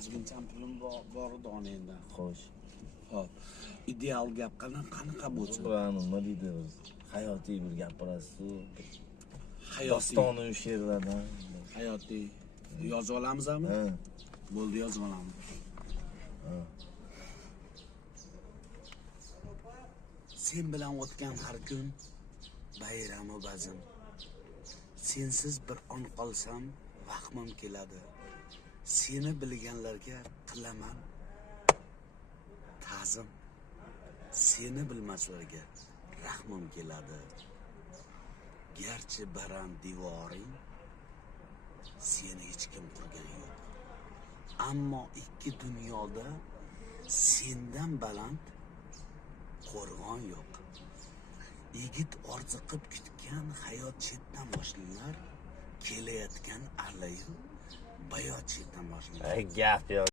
ozgincham pulim bor edi endi. Xo'sh. Hop. Ideal gap qanaqa bo'lsin? Nima deydi biz? Hayotiy bir gapirasiz-ku. Hayotiy. Dostoniy she'rlardan. Hayotiy. Yozib olamizmi? Ha. Bo'ldi, yozib olamiz. Sen bilan o'tgan har kun bayrami bazm. Sensiz bir on qolsam vahmim keladi. Seni bilganlarga qilaman ta'zim. Seni bilmaslarga rahmim keladi. Garchi baland devoring seni hech kim qurgani yo'q. Ammo ikki dunyoda sendan baland qo'rg'on yo'q. Yigit orziqib kutgan hayot chetdan boshlanlar, kelayotgan allayu bayot chetdan boshlanlar. Gap yo'q.